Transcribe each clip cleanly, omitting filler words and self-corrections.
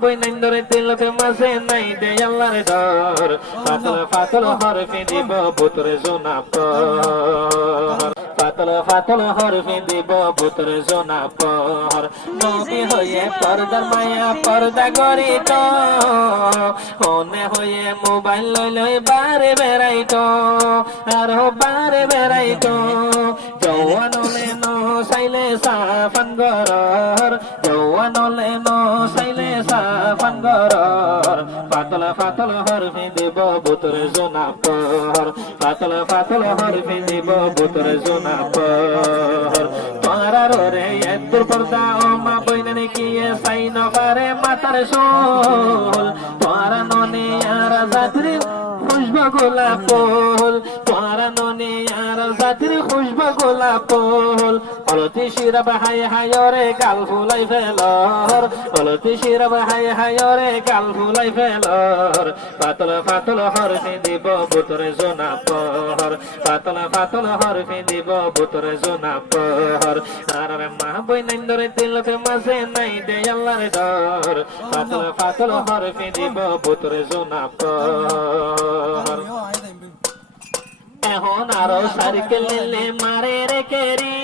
বইনাইন্দরে দিলতে মাঝে নাই দে আল্লাহর ডর পাতল পাতল হরফে দিব বুতরে জোনা পর পাতল পাতল হরফে দিব বুতরে জোনা পর নবী হয়ে পর্দার মায়া পর্দা গরিত মনে হয়ে মোবাইল লই লই বারে বেড়াইতো আর বারে বেড়াইতো যৌবনলে ন সাইলে সাফান গরর যৌবনলে ন সাইলে সাফান গরর পাতল পাতল হরফে দেব বুতরে জোনা পর পাতল পাতল হরফে দেব বুতরে জোনা পর তোমার রে এদুর পর্দা ও মা বইনে কি সাই ন পারে মাতার সোল তোমার ননে আর জাতির খুশবা গোলাপ ফুল তোমার ননে আর জাতির খুশবা গোলাপ ফুল অলতি শিরাব হাই হাই রে গাল ফুলাই ফেলর অলতি শিরাব হাই হাই রে গাল ফুলাই ফেলর পাতল পাতল হরফে দিব বুতরে জোনা পর পাতল পাতল হরফে দিব বুতরে জোনা পর আর মা বইনাইন্দরে দিলতে মাঝে নাই দে আল্লাহর ডর পাতল পাতল হরফে দিব বুতরে জোনা পর এখন আরো সাইকেল নিলে মারে রে কেরি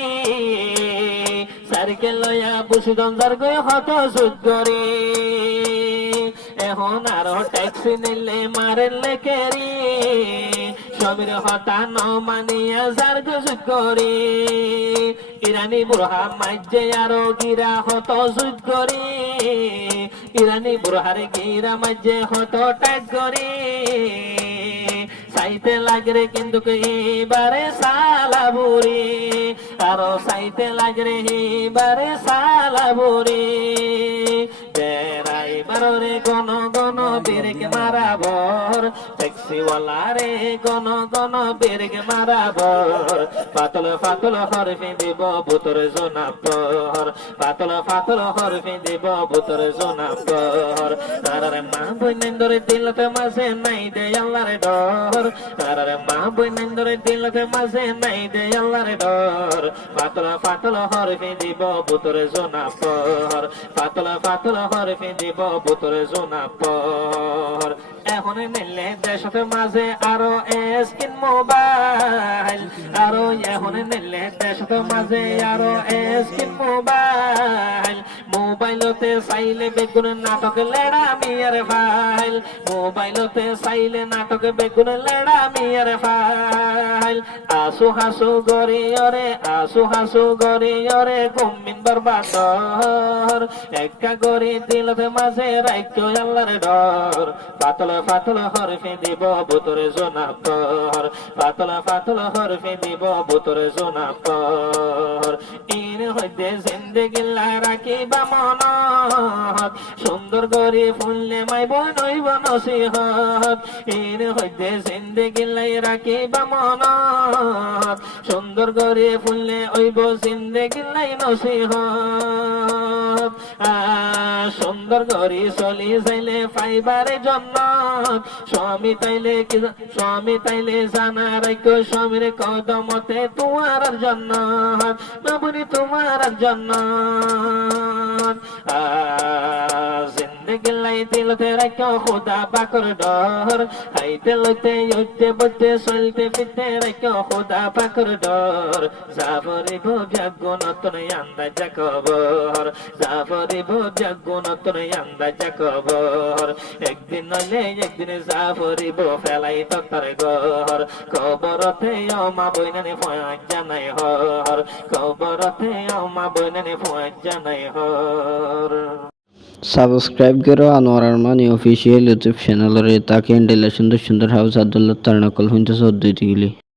সাইকেল লইয়া বুসিগঞ্জার গই হত সুগরি এখন আরো ট্যাক্সি নিলে মারেলে কেরি সমীর হতা ন মানিয়া যার সুগরি ইরানি বুড়হা মাইজে আরো গিরা হত সুগরি ইরানি বুড়হারে গিরা মাইজে হত টাইট গরি সাইতে লাগরে কিন্তু এবারে সালাবুরি আরো সাইতে লাগরে এবারে সালাবুরি বেড়াই বারে গন গন বেরেক মারাবর ট্যাক্সিওয়ালা রে গন গন বেরেক মারাবর পাতল পাতল হরফে দেব বুতরে জোনা পর পাতল পাতল হরফে দেব বুতরে জোনা পর আর মা বইনেন্দরে দিলতে মাঝে নাই দে আল্লাহর ডর আর মা বইনেন্দরে দিলতে মাঝে নাই দে আল্লাহর ডর পাতল পাতল হরফে দেব বুতরে জোনা পর পাতল পাতল হরফে দেব বুতরে জোনা পর এখন নিলে দেশের মাঝে আরো স্ক্রিন মোবাইল আরো এখন নিলে দেশের মাঝে আরো স্ক্রিন মোবাইল মোবাইলতে চাইলে বেগুন নাটক লেড়া মিয়ার ফাইল মোবাইলতে চাইলে নাটক বেগুন লেড়া মিয়ার ফাইল আসু হাসু গরি ওরে আসু হাসু গরি ওরে গুমিন বরবাদর একা গরি দিলতে মাঝে রাইতো আল্লাহর ডর পাতল পাতল হরফে দিব বুতরে জোনা পর পাতল পাতল হরফে দিব বুতরে জোনা পর ইন হইতে জিন্দেগি রাখিবা মনত সুন্দর করে ফুললে মাইব নইব নসিহত ইন হইতে জিন্দেগি রাখিবা মনত সুন্দর করে ফুললে ওইব জিন্দেগি নসিহত সুন্দর করে চলি যাইলে ফাইবারে জন্য স্বামী তাইলে জানা রাখো স্বামীর কদমতে তোমার জন্য বাবুনি তোমার জন্য জিন্দগি লাই দিলতে রাখো খুদা পাকর ডর খাইতে লইতে উঠতে বইতে চলতে ফিরতে রাখো খুদা পাকর ডর যাবরিব ভাগ্য নতুন আন্দাজ খবর যাবরিব ভাগ্য নতুন আন্দাজ খবর একদিন নইলে একদিন যাবরিব ফেলাই তর ঘর খবরতে আমা বইনানি ফয়াজ জানাই হর খবরতে আমা বইনানি ফয়াজ জানাই হর সাবস্ক্রাইব करो अनवर अरमान ऑफिशियल यूट्यूब चैनल रे ताकि इंडिया सुंदर सुंदर हाउस अब्दुल्ला तरनकल हुंते सो दितिगिली।